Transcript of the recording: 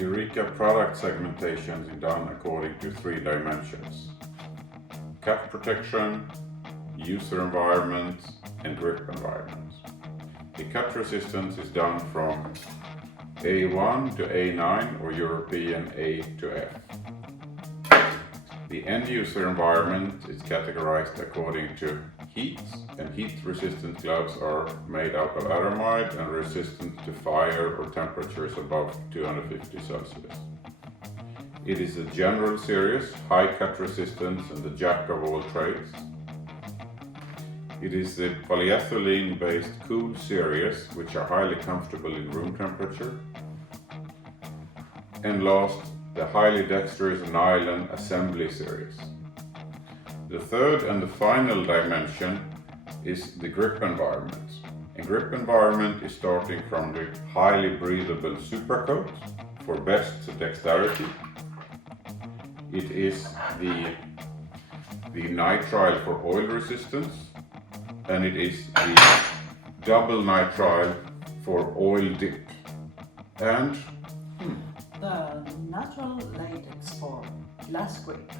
Eureka product segmentation is done according to 3 dimensions: cut protection, user environment, and grip environment. The cut resistance is done from A1 to A9 or European A to F. The end user environment is categorized according to heat, and heat resistant gloves are made out of aramide and resistant to fire or temperatures above 250 Celsius. It is a general series, high cut resistance and the jack of all trades. It is the polyethylene based cool series, which are highly comfortable in room temperature. And last, the highly dexterous nylon assembly series. The third and the final dimension is the grip environment. And grip environment is starting from the highly breathable supercoat for best dexterity. It is the nitrile for oil resistance, and it is the double nitrile for oil dip. And the natural latex for glass grip.